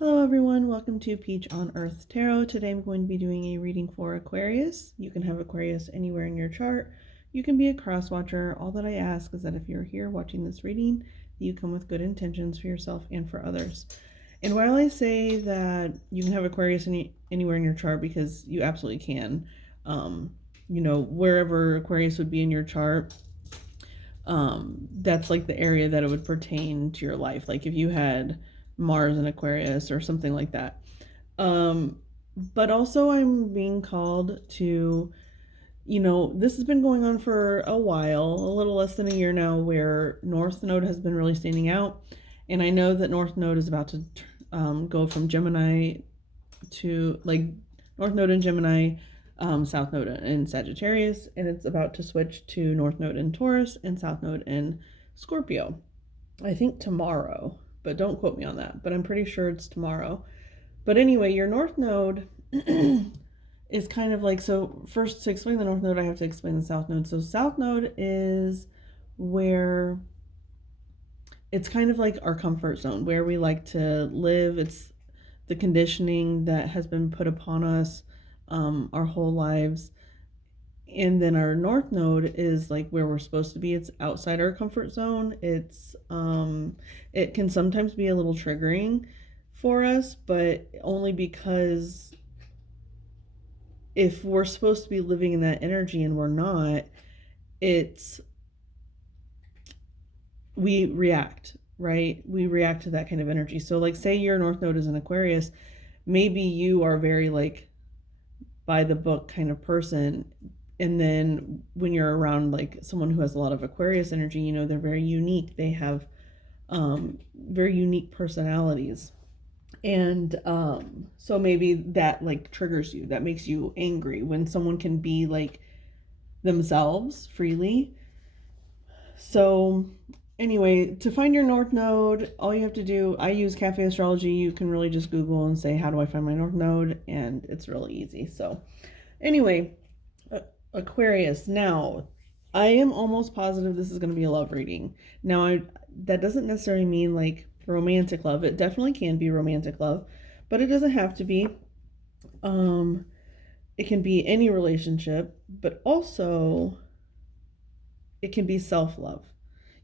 Hello everyone, welcome to Peach on Earth Tarot. Today I'm going to be doing a reading for Aquarius. You can have Aquarius anywhere in your chart. You can be a cross watcher. All that I ask is that if you're here watching this reading, you come with good intentions for yourself and for others. And while I say that you can have Aquarius anywhere in your chart, because you absolutely can, wherever Aquarius would be in your chart, that's like the area that it would pertain to your life. Like if you had Mars and Aquarius or something like that. But also I'm being called to, this has been going on for a while, a little less than a year now, where North Node has been really standing out. And I know that North Node is about to go from Gemini to, like, North Node in Gemini, South Node in Sagittarius, and it's about to switch to North Node in Taurus and South Node in Scorpio. I think tomorrow, but don't quote me on that, but I'm pretty sure it's tomorrow. But anyway, your North Node is kind of like, so first, to explain the North Node, I have to explain the South Node. So South Node is where it's kind of like our comfort zone, where we like to live. It's the conditioning that has been put upon us our whole lives. And then our North Node is like where we're supposed to be. It's outside our comfort zone. It's it can sometimes be a little triggering for us, but only because if we're supposed to be living in that energy and we're not, we react, right? We react to that kind of energy. So like, say your North Node is in Aquarius, maybe you are very like by the book kind of person. And then when you're around like someone who has a lot of Aquarius energy, they're very unique. They have very unique personalities. And so maybe that like triggers you. That makes you angry when someone can be like themselves freely. So anyway, to find your North Node, all you have to do, I use Cafe Astrology. You can really just Google and say, how do I find my North Node? And it's really easy. So anyway, Aquarius. Now, I am almost positive this is going to be a love reading. Now, that doesn't necessarily mean like romantic love. It definitely can be romantic love, but it doesn't have to be. It can be any relationship, but also it can be self-love.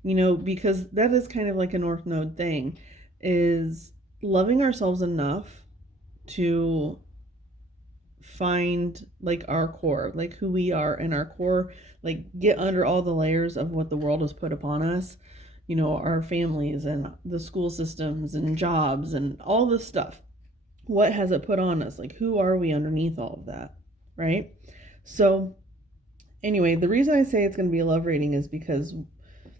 Because that is kind of like a North Node thing, is loving ourselves enough to find like our core, like who we are, and our core, like get under all the layers of what the world has put upon us, our families and the school systems and jobs and all this stuff. What has it put on us? Like, who are we underneath all of that, right? So anyway, the reason I say it's going to be a love reading is because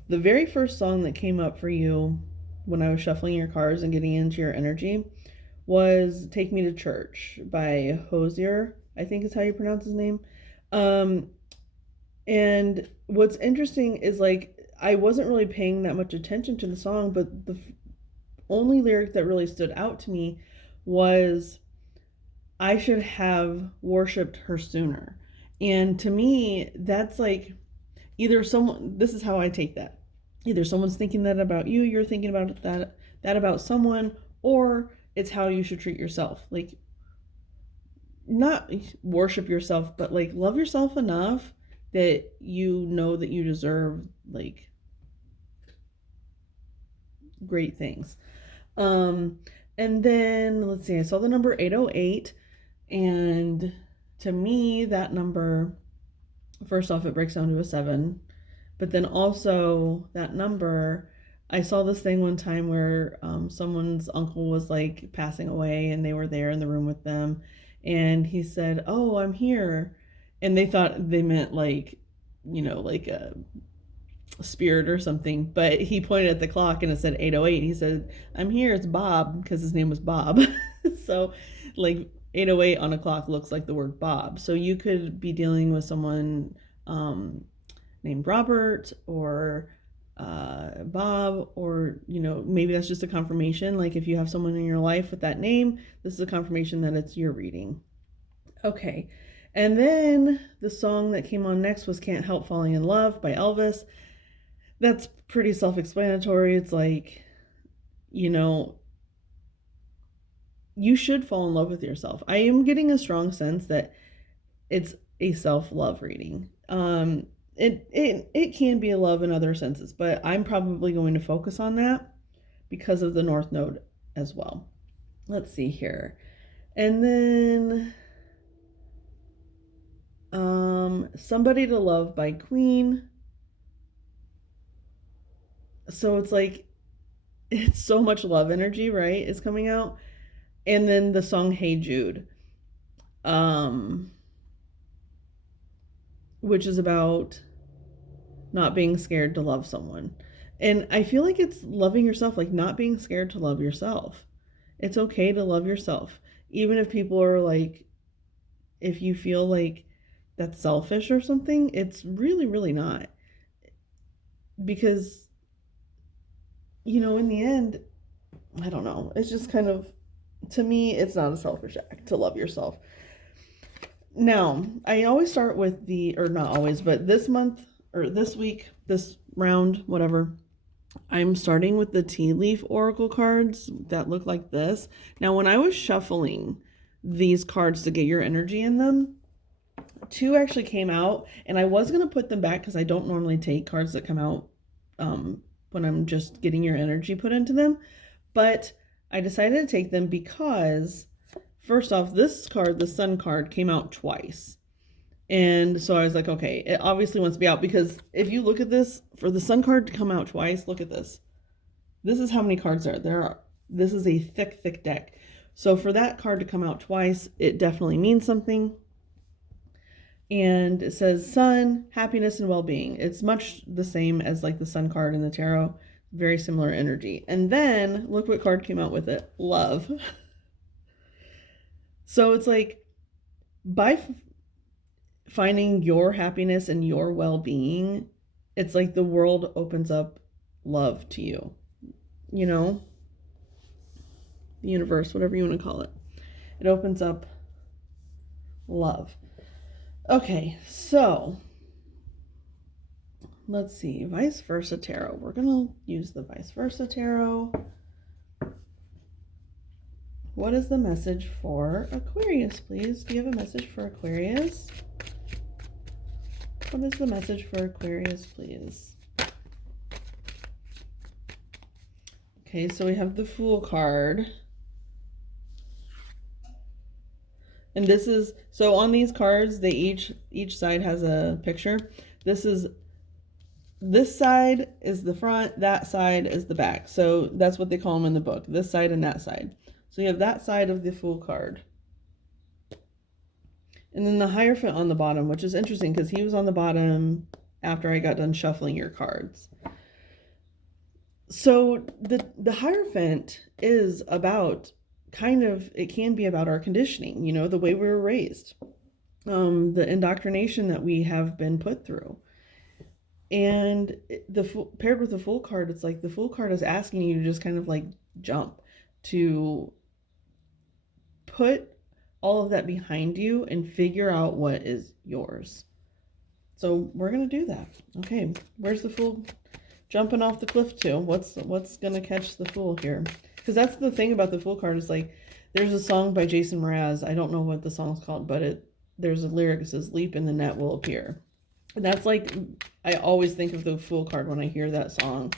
the very first song that came up for you when I was shuffling your cards and getting into your energy was Take Me to Church by Hosier, I think is how you pronounce his name. And what's interesting is like, I wasn't really paying that much attention to the song, but the only lyric that really stood out to me was, I should have worshipped her sooner. And to me, that's like, this is how I take that. Either someone's thinking that about you, you're thinking about that about someone, or it's how you should treat yourself. Like, not worship yourself, but like love yourself enough that you know that you deserve like great things. And then let's see, I saw the number 808, and to me that number, first off, it breaks down to a 7, but then also that number, I saw this thing one time where someone's uncle was like passing away and they were there in the room with them, and he said, "Oh, I'm here," and they thought they meant like, like a spirit or something, but he pointed at the clock and it said 808. He said, "I'm here, it's Bob," because his name was Bob. So like 808 on a clock looks like the word Bob. So you could be dealing with someone named Robert or Bob, or maybe that's just a confirmation. Like if you have someone in your life with that name, this is a confirmation that it's your reading. Okay, and then the song that came on next was Can't Help Falling in Love by Elvis. That's pretty self-explanatory. It's like, you should fall in love with yourself. I am getting a strong sense that it's a self-love reading. It can be a love in other senses, but I'm probably going to focus on that because of the North Node as well. Let's see here. And then Somebody to Love by Queen. So it's like, it's so much love energy, right? Is coming out. And then the song Hey Jude, which is about not being scared to love someone. And I feel like it's loving yourself, like not being scared to love yourself. It's okay to love yourself. Even if people are like, if you feel like that's selfish or something, it's really, really not. Because, in the end, I don't know. It's just kind of, to me, it's not a selfish act to love yourself. Now, I always start with or not always, but this month or this week, this round, whatever, I'm starting with the tea leaf oracle cards that look like this. Now, when I was shuffling these cards to get your energy in them, 2 actually came out, and I was going to put them back because I don't normally take cards that come out when I'm just getting your energy put into them. But I decided to take them because, first off, this card, the Sun card, came out twice. And so I was like, okay, it obviously wants to be out, because if you look at this, for the Sun card to come out twice, look at this. This is how many cards there are. This is a thick, thick deck. So for that card to come out twice, it definitely means something. And it says Sun, happiness and well-being. It's much the same as like the Sun card in the tarot. Very similar energy. And then look what card came out with it. Love. So it's like, by finding your happiness and your well-being, it's like the world opens up love to you. The universe, whatever you want to call it. It opens up love. Okay, so let's see. Vice versa tarot. We're going to use the vice versa tarot. What is the message for Aquarius, please? Do you have a message for Aquarius? What is the message for Aquarius, please? Okay, so we have the Fool card. And this is, so on these cards, they each side has a picture. This side is the front, that side is the back. So that's what they call them in the book, this side and that side. So you have that side of the Fool card. And then the Hierophant on the bottom, which is interesting because he was on the bottom after I got done shuffling your cards. So the Hierophant is about, it can be about our conditioning, the way we were raised, the indoctrination that we have been put through. And paired with the Fool card, it's like the Fool card is asking you to just kind of like jump, to put all of that behind you and figure out what is yours. So we're going to do that. Okay, where's the Fool jumping off the cliff to? What's going to catch the Fool here? Because that's the thing about the Fool card, is like, there's a song by Jason Mraz. I don't know what the song's called, but there's a lyric that says, leap and the net will appear. And that's like, I always think of the Fool card when I hear that song.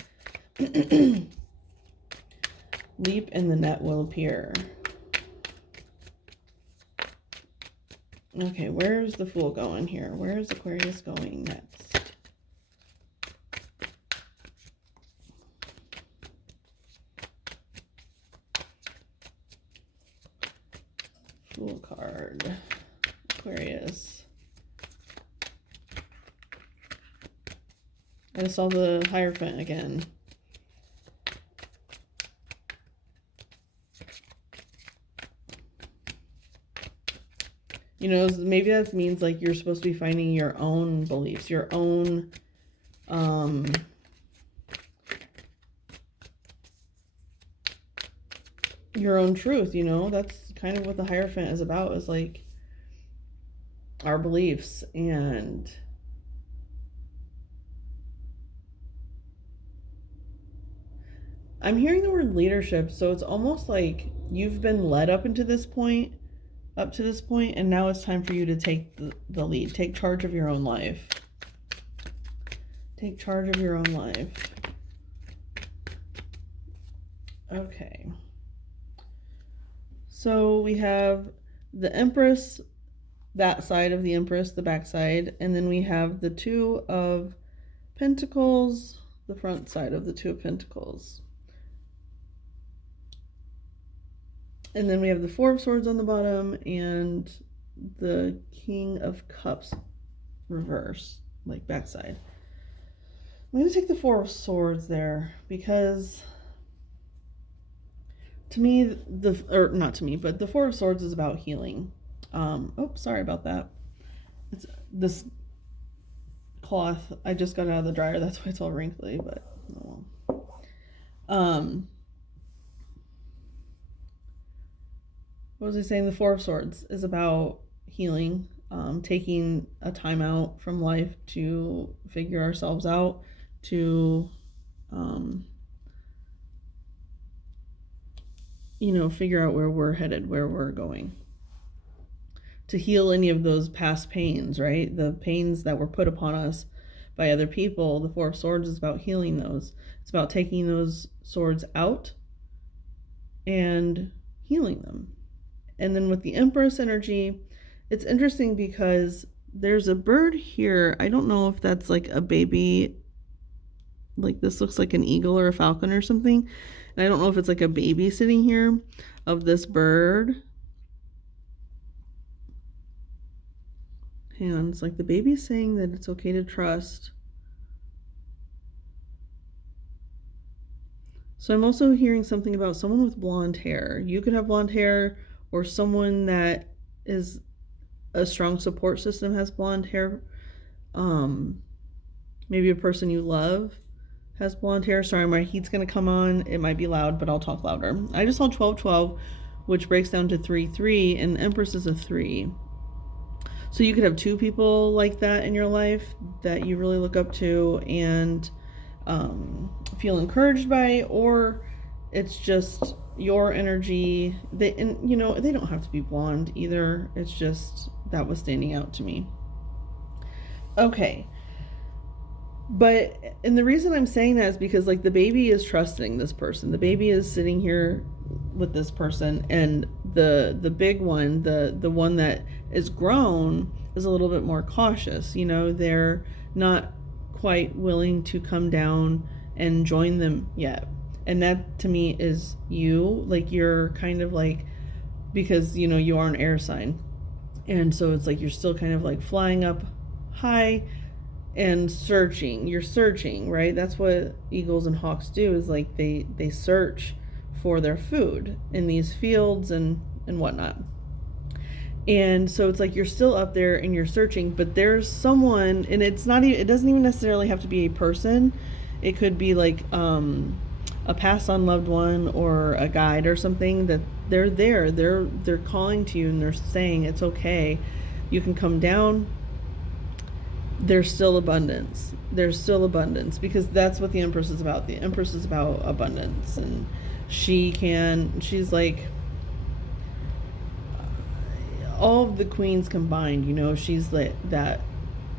Leap and the net will appear. Okay, where's the Fool going here? Where's Aquarius going next? Fool card. Aquarius. I saw the Hierophant again. Maybe that means like you're supposed to be finding your own beliefs, your own truth, That's kind of what the Hierophant is about, is like our beliefs. And I'm hearing the word leadership, so it's almost like you've been led up to this point, and now it's time for you to take the lead. Take charge of your own life. Take charge of your own life. Okay. So we have the Empress, that side of the Empress, the back side, and then we have the Two of Pentacles, the front side of the Two of Pentacles. And then we have the Four of Swords on the bottom and the King of Cups reverse, like backside. I'm going to take the Four of Swords there because to me, not to me, but the Four of Swords is about healing. Sorry about that. It's this cloth. I just got it out of the dryer. That's why it's all wrinkly, but oh well. What was I saying? The Four of Swords is about healing, taking a time out from life to figure ourselves out, to, figure out where we're headed, where we're going. To heal any of those past pains, right? The pains that were put upon us by other people. The Four of Swords is about healing those. It's about taking those swords out and healing them. And then with the Empress energy, it's interesting because there's a bird here. I don't know if that's like a baby, like this looks like an eagle or a falcon or something. And I don't know if it's like a baby sitting here of this bird. Hang on, it's like the baby's saying that it's okay to trust. So I'm also hearing something about someone with blonde hair. You could have blonde hair, or someone that is a strong support system has blonde hair. Maybe a person you love has blonde hair. Sorry, my heat's going to come on. It might be loud, but I'll talk louder. I just saw 1212, which breaks down to 3-3, and the Empress is a 3. So you could have two people like that in your life that you really look up to and feel encouraged by, or it's just your energy. They don't have to be blonde either. It's just that was standing out to me. Okay. And the reason I'm saying that is because like the baby is trusting this person. The baby is sitting here with this person, and the big one, the one that is grown, is a little bit more cautious. They're not quite willing to come down and join them yet. And that to me is you. Like you're kind of like, because you are an air sign, and so it's like you're still kind of like flying up high and you're searching, right? That's what eagles and hawks do, is like they search for their food in these fields and whatnot. And so it's like you're still up there and you're searching, but there's someone, and it doesn't even necessarily have to be a person. It could be like a passed on loved one or a guide or something, that they're calling to you and they're saying it's okay, you can come down. There's still abundance, because that's what the Empress is about. The Empress is about abundance, and she's like all of the queens combined. She's like that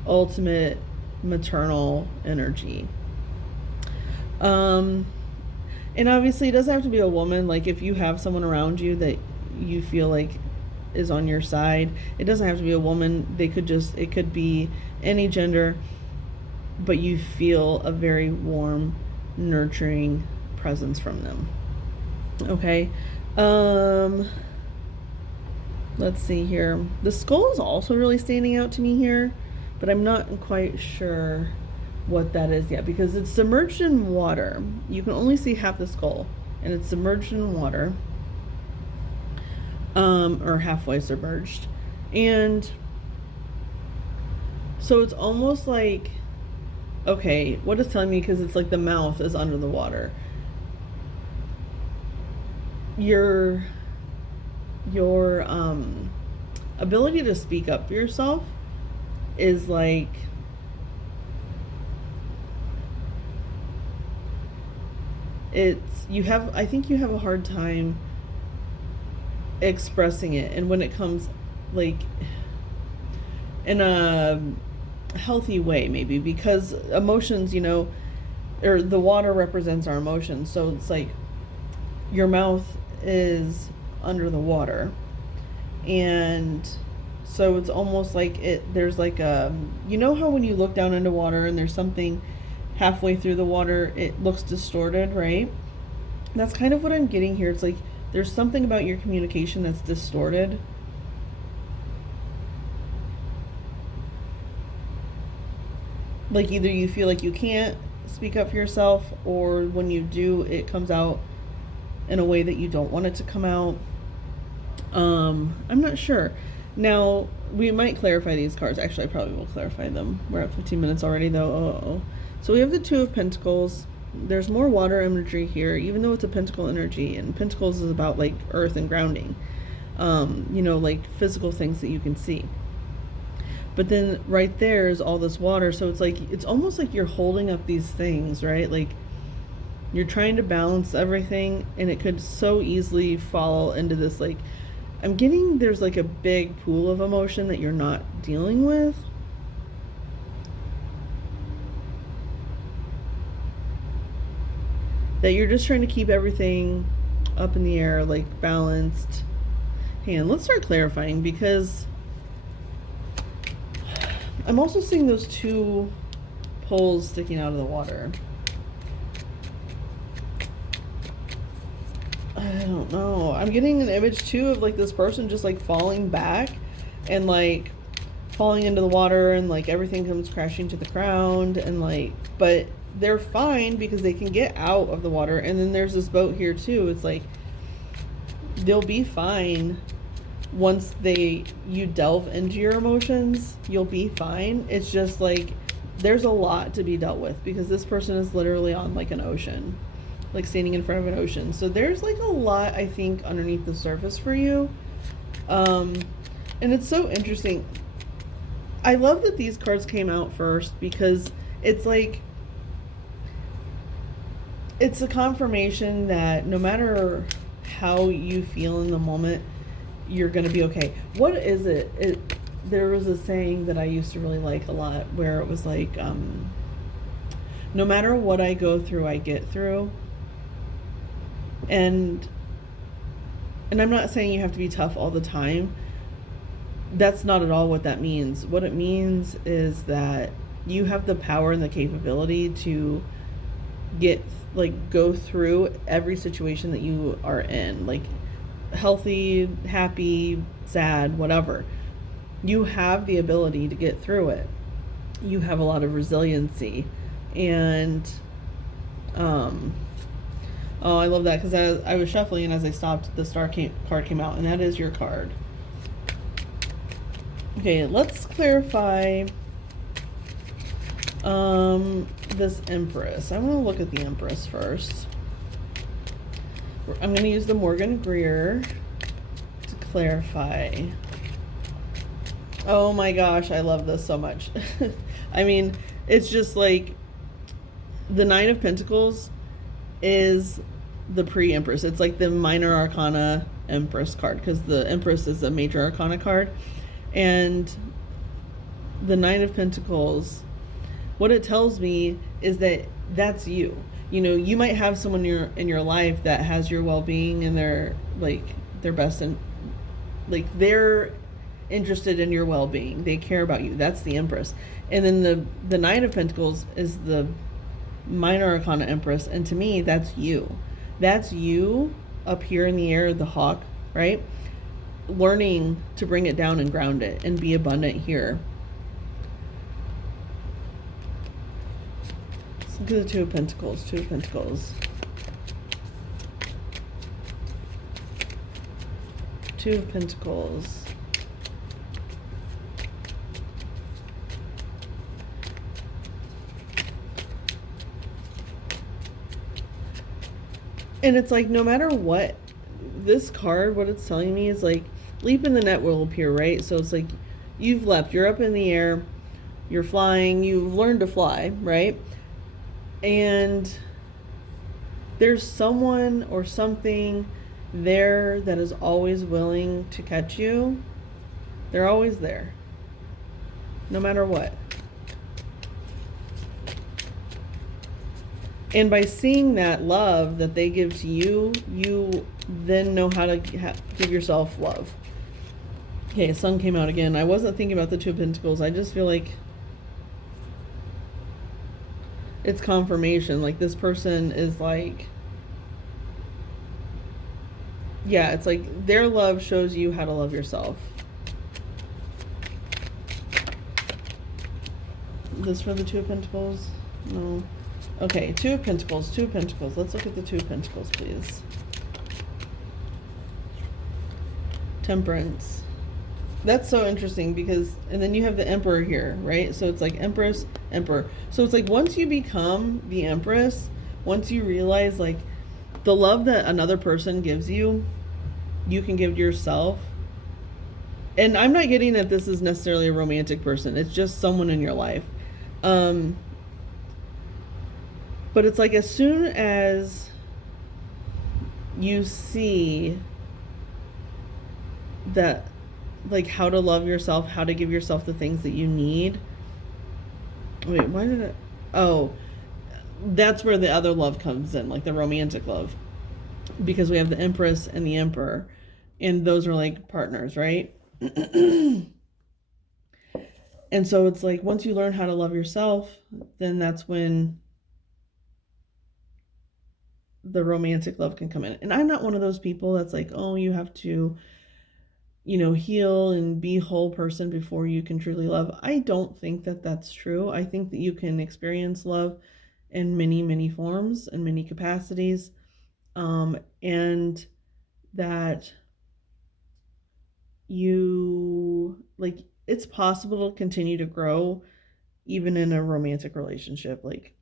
ultimate maternal energy. And obviously it doesn't have to be a woman. Like if you have someone around you that you feel like is on your side, it doesn't have to be a woman. It could be any gender, but you feel a very warm, nurturing presence from them. Okay. Let's see here. The skull is also really standing out to me here, but I'm not quite sure what that is yet, because it's submerged in water. You can only see half the skull, and it's submerged in water, or halfway submerged. And so it's almost like, okay, what it's telling me, because it's like the mouth is under the water. Your ability to speak up for yourself is like, I think you have a hard time expressing it, and when it comes like in a healthy way, maybe, because emotions, or the water represents our emotions, so it's like your mouth is under the water, and so it's almost like there's like a, how when you look down into water and there's something halfway through the water, it looks distorted, right? That's kind of what I'm getting here. It's like there's something about your communication that's distorted. Like either you feel like you can't speak up for yourself, or when you do, it comes out in a way that you don't want it to come out. I'm not sure. Now, we might clarify these cards. Actually, I probably will clarify them. We're at 15 minutes already, though. Oh. So we have the Two of Pentacles. There's more water imagery here, even though it's a pentacle energy. And pentacles is about, like, earth and grounding. Like physical things that you can see. But then right there is all this water. So it's like, it's almost like you're holding up these things, right? Like, you're trying to balance everything, and it could so easily fall into this, like, I'm getting there's like a big pool of emotion that you're not dealing with. That you're just trying to keep everything up in the air, like balanced. And let's start clarifying, because I'm also seeing those two poles sticking out of the water. I don't know. I'm getting an image too of like this person just like falling back and like falling into the water, and like everything comes crashing to the ground, and like, but they're fine because they can get out of the water. And then there's this boat here too. It's like they'll be fine once you delve into your emotions. You'll be fine. It's just like there's a lot to be dealt with, because this person is literally on like an ocean, like standing in front of an ocean. So there's like a lot, I think, underneath the surface for you. And it's so interesting. I love that these cards came out first, because it's like, it's a confirmation that no matter how you feel in the moment, you're going to be okay. What is it? There was a saying that I used to really like a lot, where it was like, no matter what I go through, I get through. And I'm not saying you have to be tough all the time. That's not at all what that means. What it means is that you have the power and the capability to go through every situation that you are in, like healthy, happy, sad, whatever. You have the ability to get through it. You have a lot of resiliency. And oh, I love that, because I was shuffling, and as I stopped, the card came out, and that is your card. Okay, let's clarify this Empress. I want to look at the Empress first. I'm going to use the Morgan Greer to clarify. Oh my gosh, I love this so much. I mean, it's just like the Nine of Pentacles is the pre-Empress. It's like the minor arcana Empress card, because the Empress is a major arcana card. And the Nine of Pentacles, what it tells me is that that's you. You might have someone in your life that has your well-being, and they're like their best, and like they're interested in your well-being. They care about you. That's the Empress. And then the Nine of Pentacles is the minor arcana Empress, and to me, that's you. That's you up here in the air, the hawk, right? Learning to bring it down and ground it and be abundant here. Let's look at the Two of Pentacles. Two of Pentacles. Two of Pentacles. And it's like, no matter what, this card, what it's telling me is like, leap in the net will appear, right? So it's like, you've leapt, you're up in the air, you're flying, you've learned to fly, right? And There's someone or something there that is always willing to catch you. They're always there, no matter what. And by seeing that love that they give to you, you then know how to give yourself love. Okay, Sun came out again. I wasn't thinking about the Two of Pentacles. I just feel like it's confirmation. Like this person is like, yeah, it's like their love shows you how to love yourself. This for the Two of Pentacles? No. Okay, Two of Pentacles, Two of Pentacles. Let's look at the Two of Pentacles, please. Temperance. That's so interesting because, and then you have the Emperor here, right? So it's like Empress, Emperor. So it's like once you become the Empress, once you realize like the love that another person gives you, you can give to yourself. And I'm not getting that this is necessarily a romantic person. It's just someone in your life. But it's like as soon as you see that, like how to love yourself, how to give yourself the things that you need. Wait, why did it? Oh, that's where the other love comes in, like the romantic love. Because we have the Empress and the Emperor, and those are like partners, right? And so it's like once you learn how to love yourself, then that's when the romantic love can come in. And I'm not one of those people that's like, oh, you have to, you know, heal and be a whole person before you can truly love. I don't think that that's true. I think that you can experience love in many, many forms and many capacities. And that you, like, it's possible to continue to grow even in a romantic relationship. Like,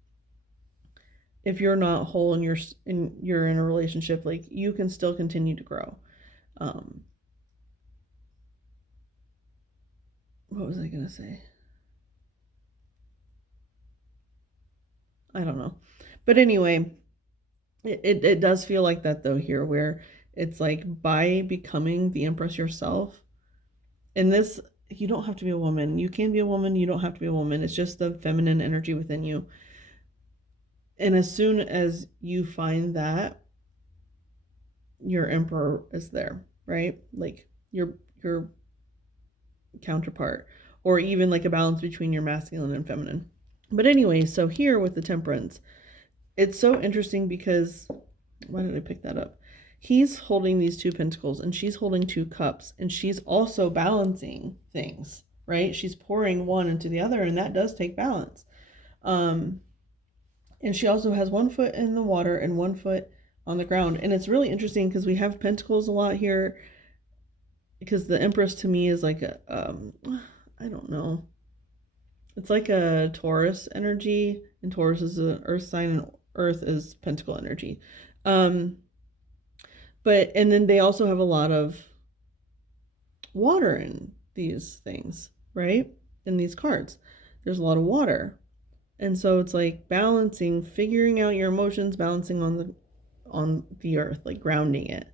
if you're not whole and you're in a relationship, like you can still continue to grow. What was I gonna say? I don't know. But anyway, it does feel like that though here, where it's like by becoming the Empress yourself, and this, you don't have to be a woman. You can be a woman, you don't have to be a woman. It's just the feminine energy within you. And as soon as you find that, your Emperor is there, right? Like your counterpart, or even like a balance between your masculine and feminine. But anyway, so here with the Temperance, it's so interesting because, why did I pick that up? He's holding these two pentacles and she's holding two cups, and she's also balancing things, right? She's pouring one into the other, and that does take balance. And she also has one foot in the water and one foot on the ground. And it's really interesting because we have pentacles a lot here, because the Empress to me is like a, I don't know. It's like a Taurus energy, and Taurus is an earth sign, and earth is pentacle energy. But, and then they also have a lot of water in these things, right? In these cards, there's a lot of water. And so it's like balancing, figuring out your emotions, balancing on the earth, like grounding it.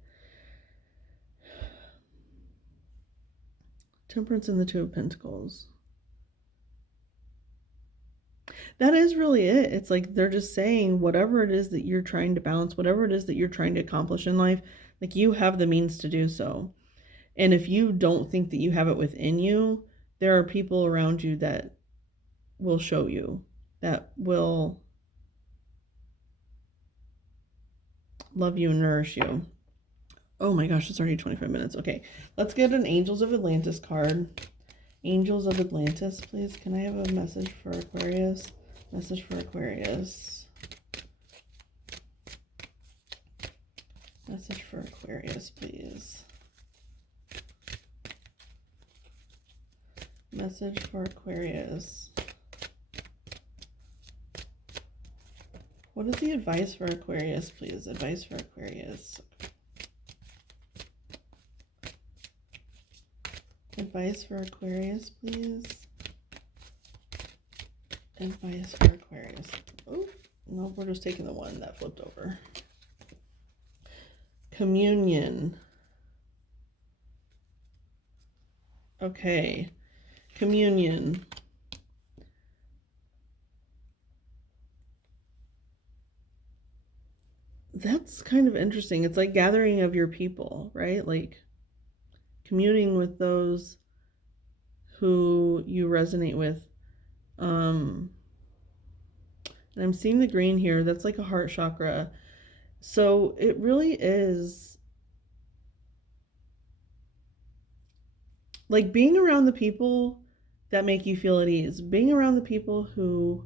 Temperance and the Two of Pentacles. That is really it. It's like they're just saying whatever it is that you're trying to balance, whatever it is that you're trying to accomplish in life, like you have the means to do so. And if you don't think that you have it within you, there are people around you that will show you, that will love you and nourish you. Oh my gosh, it's already 25 minutes. Okay, let's get an Angels of Atlantis card. Angels of Atlantis, please. Can I have a message for Aquarius? Message for Aquarius. Message for Aquarius, please. Message for Aquarius. What is the advice for Aquarius, please? Advice for Aquarius. Advice for Aquarius, please. Advice for Aquarius. Oh, no, we're just taking the one that flipped over. Communion. Okay. Communion. That's kind of interesting. It's like gathering of your people, right? Like communing with those who you resonate with. Um, and I'm seeing the green here. That's like a heart chakra. So it really is like being around the people that make you feel at ease, being around the people who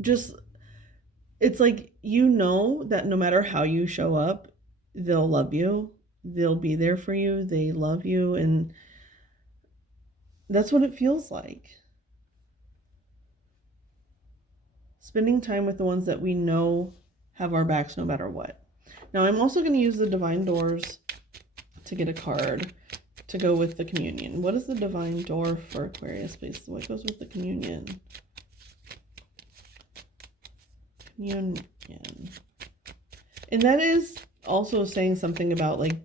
just, it's like, you know, that no matter how you show up, they'll love you, they'll be there for you, they love you, and that's what it feels like. Spending time with the ones that we know have our backs no matter what. Now, I'm also going to use the Divine Doors to get a card to go with the communion. What is the Divine Door for Aquarius, please? What goes with the communion? Communion. And that is also saying something about, like,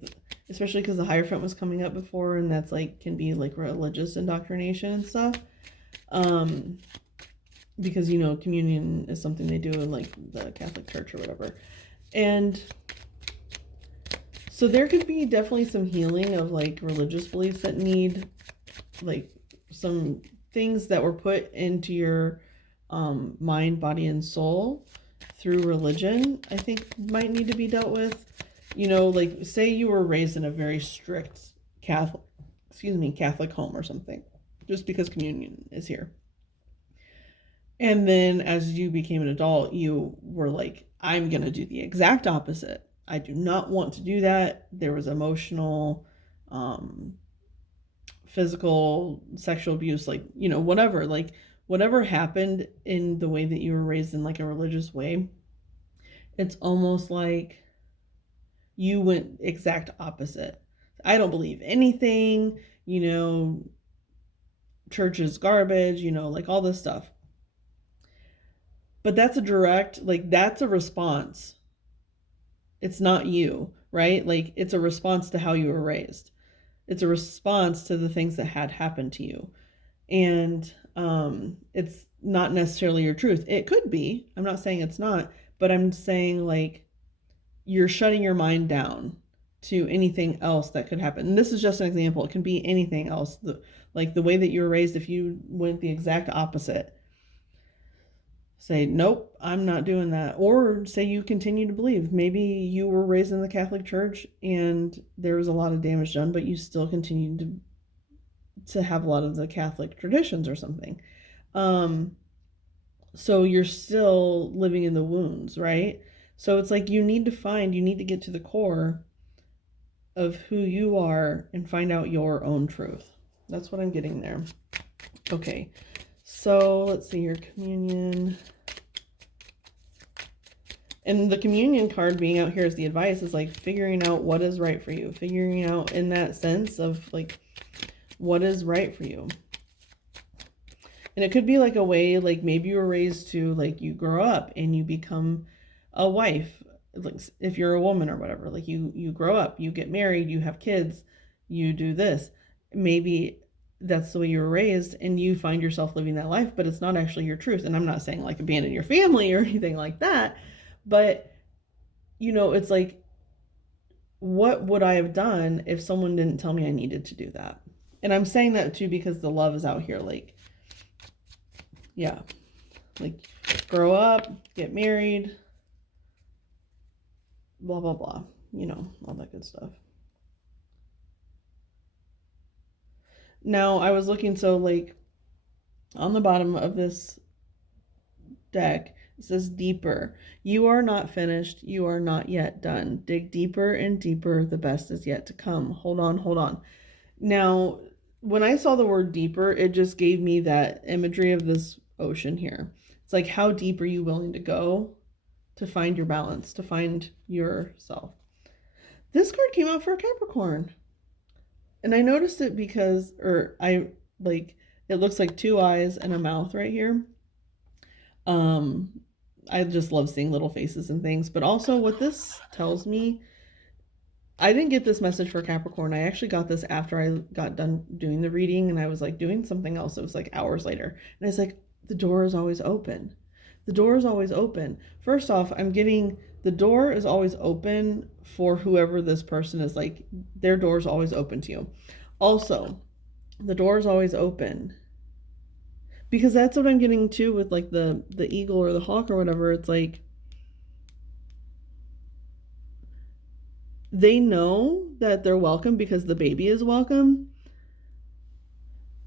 especially because the Hierophant was coming up before, and that's like can be like religious indoctrination and stuff. Because, you know, communion is something they do in like the Catholic Church or whatever. And so there could be definitely some healing of like religious beliefs that need, like, some things that were put into your mind, body, and soul through religion, I think might need to be dealt with. You know, like say you were raised in a very strict Catholic home or something, just because communion is here. And then as you became an adult, you were like, I'm going to do the exact opposite. I do not want to do that. There was emotional, physical, sexual abuse, like, you know, whatever happened in the way that you were raised in like a religious way. It's almost like you went exact opposite. I don't believe anything, you know, church is garbage, you know, like all this stuff. But that's a direct, like, that's a response. It's not you, right? Like, it's a response to how you were raised. It's a response to the things that had happened to you. And it's not necessarily your truth. It could be. I'm not saying it's not, but I'm saying, like, you're shutting your mind down to anything else that could happen. And this is just an example. It can be anything else. Like the way that you were raised, if you went the exact opposite, say, nope, I'm not doing that. Or say you continue to believe. Maybe you were raised in the Catholic Church and there was a lot of damage done, but you still continued to have a lot of the Catholic traditions or something. So you're still living in the wounds, right? So it's like you need to get to the core of who you are and find out your own truth. That's what I'm getting there. Okay, so let's see here, communion. And the communion card being out here as the advice is like figuring out what is right for you. Figuring out in that sense of like what is right for you. And it could be like a way, like maybe you were raised to, like, you grow up and you become a wife. Like if you're a woman or whatever, like you grow up, you get married, you have kids, you do this. Maybe that's the way you were raised and you find yourself living that life, but it's not actually your truth. And I'm not saying like abandon your family or anything like that, but you know, it's like, what would I have done if someone didn't tell me I needed to do that? And I'm saying that too because the love is out here, like, yeah, like grow up, get married, blah, blah, blah, you know, all that good stuff. Now, I was looking, so like on the bottom of this deck, it says deeper. You are not finished. You are not yet done. Dig deeper and deeper. The best is yet to come. Hold on, hold on. Now, when I saw the word deeper, it just gave me that imagery of this ocean here. It's like, how deep are you willing to go to find your balance, to find yourself? This card came out for a Capricorn. And I noticed it because, it looks like two eyes and a mouth right here. I just love seeing little faces and things. But also, what this tells me, I didn't get this message for Capricorn. I actually got this after I got done doing the reading, and I was like doing something else. It was like hours later. And I was like, the door is always open. The door is always open. First off, I'm getting the door is always open for whoever this person is. Like, their door is always open to you. Also, the door is always open because that's what I'm getting too with like the eagle or the hawk or whatever. It's like they know that they're welcome because the baby is welcome.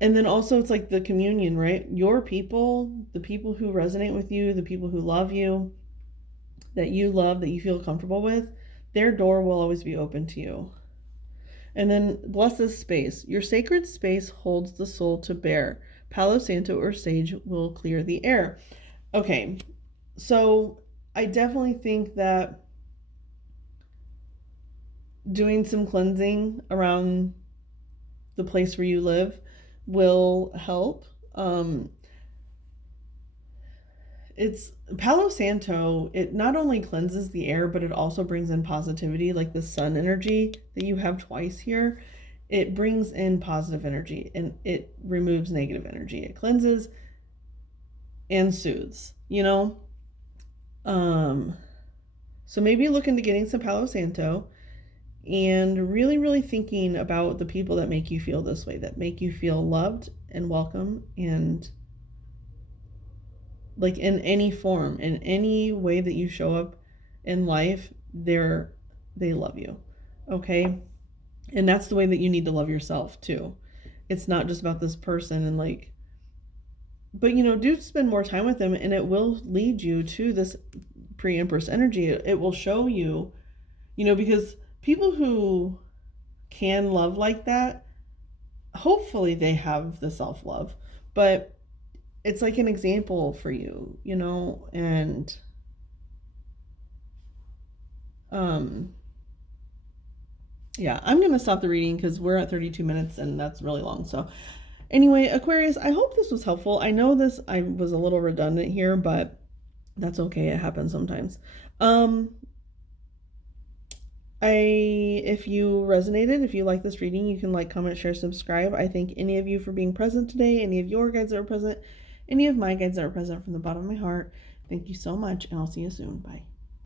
And then also it's like the communion, right? Your people, the people who resonate with you, the people who love you, that you love, that you feel comfortable with, their door will always be open to you. And then bless this space. Your sacred space holds the soul to bear. Palo Santo or sage will clear the air. Okay, so I definitely think that doing some cleansing around the place where you live will help. It's Palo Santo, it not only cleanses the air, but it also brings in positivity, like the sun energy that you have twice here. It brings in positive energy and it removes negative energy. It cleanses and soothes, you know? So maybe look into getting some Palo Santo and really, really thinking about the people that make you feel this way, that make you feel loved and welcome, and like in any form, in any way that you show up in life, they love you. Okay? And that's the way that you need to love yourself too. It's not just about this person and like, but you know, do spend more time with them and it will lead you to this pre-empress energy. It will show you, you know, because people who can love like that, hopefully they have the self-love, but it's like an example for you, you know, and yeah, I'm going to stop the reading because we're at 32 minutes and that's really long. So anyway, Aquarius, I hope this was helpful. I know I was a little redundant here, but that's okay. It happens sometimes. If you resonated, if you like this reading, you can like, comment, share, subscribe. I thank any of you for being present today, any of your guides that are present, any of my guides that are present from the bottom of my heart. Thank you so much, and I'll see you soon. Bye.